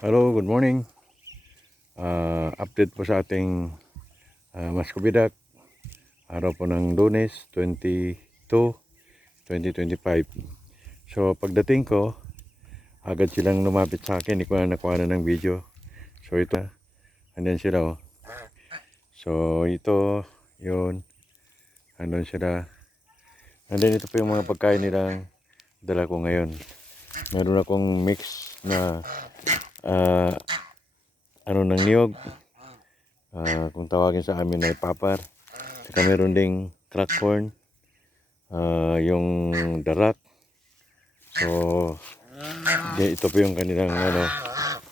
Hello, good morning. Ah, update po sa ating uh, Maskubidak. Araw po ng lunes, 22, 2025. So, pagdating ko, agad silang lumapit sa akin. Hindi na nakuha na ng video. So, ito. Andyan sila, oh. So, ito, yun. Andun sila. And then, ito po yung mga pagkain nilang dala ko ngayon. Meron akong mix na ah, ano ng niyog. Ah, kung tawagin sa amin ay papar. Saka meron ding crack corn. Ah, yung darak. So, ito po yung kanilang ano,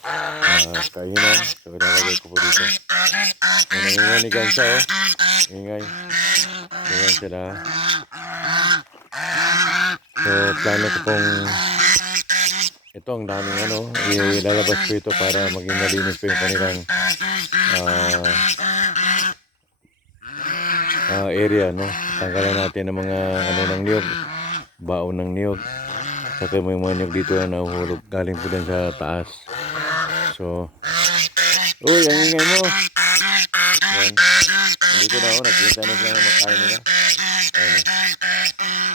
ah, kainan. So, ilalagay ko po dito. May nanginganigan siya, oh. Ingay. Ayan sila. So, plano ko pong ito ang daming ano, ilalabas ko ito para maging malinis po yung kanilang ah, ah, area, no? Tanggalan natin ng mga ano ng niyog, baon ng niyog. Saka may mga niyog dito na nahuhulog galing po din sa taas. So, Uy, ang ingay mo! Yan. Dito na ako, naghihintay na sila ng makain nila. Ayun.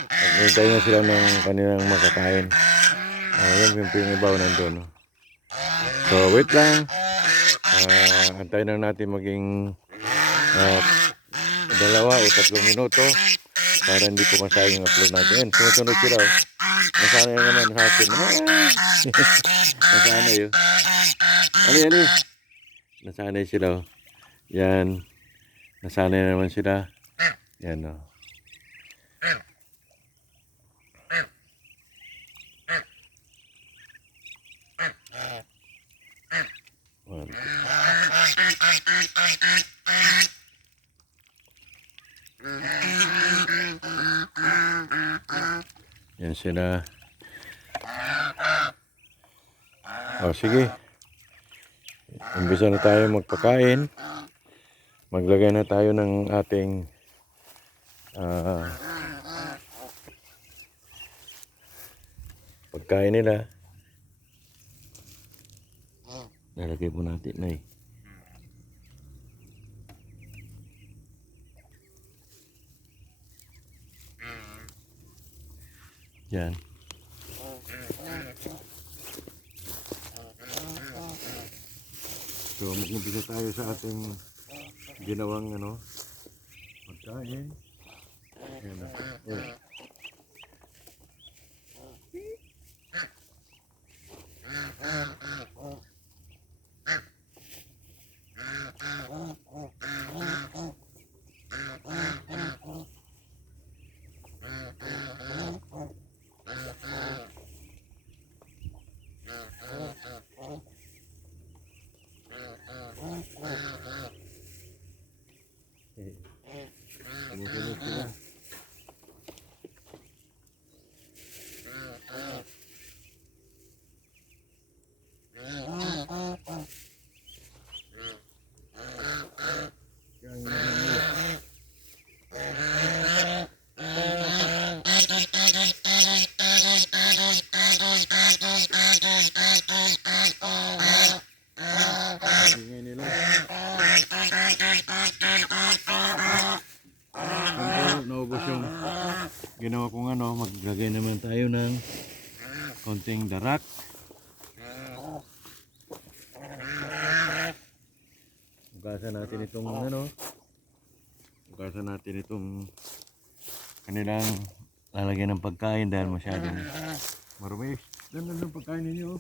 Naghihintay na sila ng kanilang makakain. Ah, yan yung, yung ibaw nandun. No? So, wait lang. Ah, antayin lang natin maging ah, dalawa o tatlong minuto para hindi po masayang yung upload natin. Yan, sumusunod sila. Oh. Nasanay na naman atin. Nasanay yun. Ali, ali. Nasanay sila. Oh. Yan. Nasanay na naman sila. Yan o. Oh. Yan sila. O sige. Umpisa na tayo magpakain. Maglagay na tayo ng ating ah, pagkain nila. Nalagay po natin na eh. Yan. So, mag-umpisa tayo sa ating ginawang ano, pagkain. Ayan na. Ayan. Sumusunod sila. Yan, yan, yan. Ingay nila. Ano, naubos yung ginawa kong ano, maglagay naman tayo ng konting darak. Ugasan natin itong ano, ugasan natin itong kanilang lalagyan ng pagkain dahil masyadong marumi. Ganda ng pagkain ninyo. oh.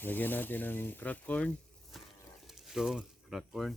Lagyan natin ng crack corn. Ito, crack corn.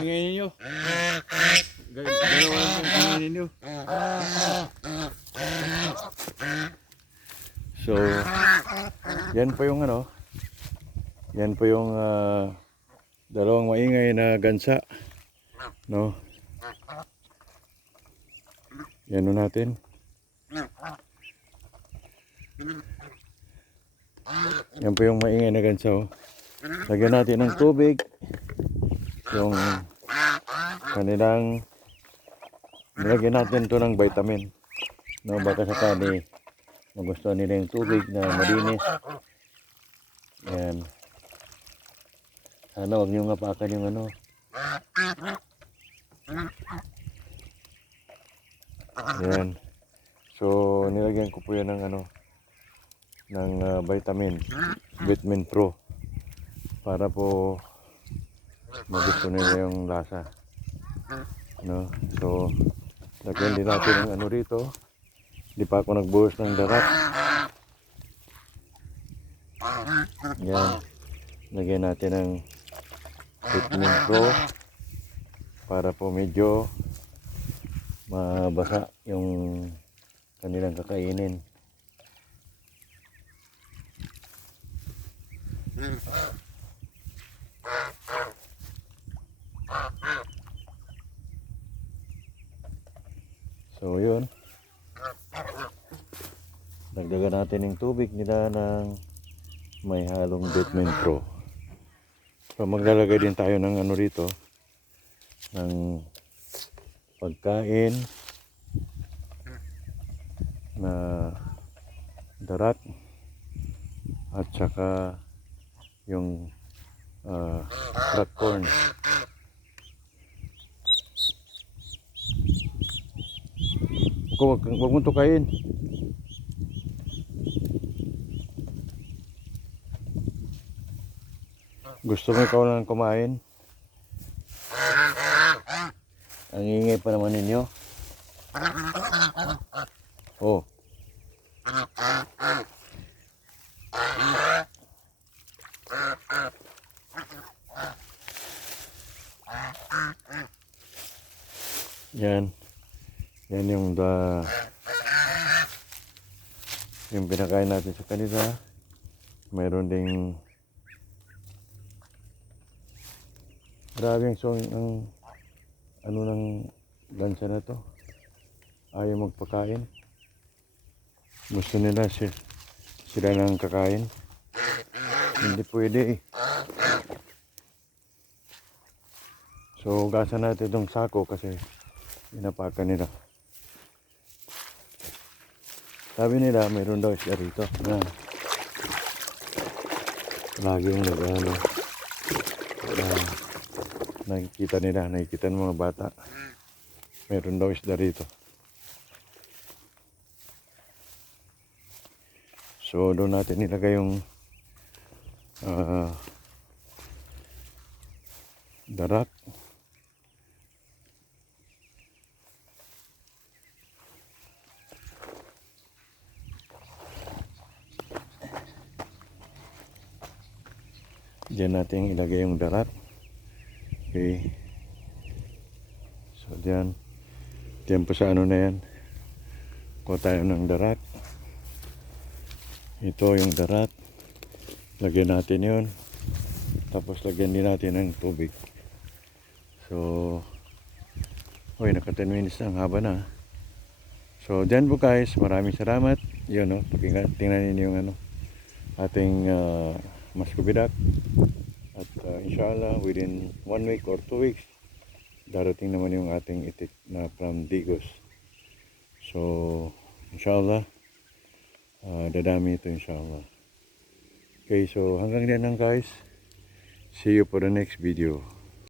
Ingay ninyo. Ga- Dalawa yung ingay ninyo. So, yan po yung ano, yan po yung ah, dalawang maingay na gansa. No? Yan o natin. Yan po yung maingay na gansa. Oh. Lagyan natin ng tubig. Yung kanilang nilagyan natin to ng vitamin. No, baka sakali magustuhan nila yung tubig na malinis. Yan. Sana huwag niyong apakan yung ano. Yan. So, nilagyan ko po yan ng ano, ng ah, vitamin, vitamin pro. Para po magusto nila yung lasa. No? So, lagyan din natin ng ano rito. Hindi pa ako nagbuhos ng darat. Yan. Lagyan natin ng vitamin pro para po medyo mabasa yung kanilang kakainin. So yun. Dagdagan natin yung tubig nila ng may halong vitamin pro. So maglalagay din tayo ng ano rito ng pagkain na darat at saka yung uh, crack corn. Huwag, huwag, huwag mong tukayin. Gusto mo ikaw lang kumain? Ang ingay pa naman ninyo. Oh. Yan. Yan yung da yung pinakain natin sa kanila. Mayroon ding grabe yung song ng ano ng lansa na to. Ayaw magpakain. Gusto nila si, sila nang kakain. Hindi pwede eh. So, gasan natin itong sako kasi inapakan nila. Sabi nila, mayroon daw siya rito. Na, lagi yung nag ano, na, nakikita nila, nakikita ng mga bata. Meron daw isda rito. So doon natin nilagay yung ah, darak. Diyan natin ilagay yung darat. Okay. So diyan. Diyan po sa ano na yan. Kuha tayo ng darat. Ito yung darat. Lagyan natin yun. Tapos lagyan din natin ng tubig. So, Uy, naka 10 minutes na. Haba na. So, dyan po guys. Maraming salamat. Yun, no. Pakinggan, tingnan ninyo yung ano. Ating uh, maskubidak. At uh, inshallah, within one week or two weeks, darating naman yung ating itik na from Digos. So, inshallah, uh, dadami ito inshallah. Okay, so hanggang dyan lang guys. See you for the next video.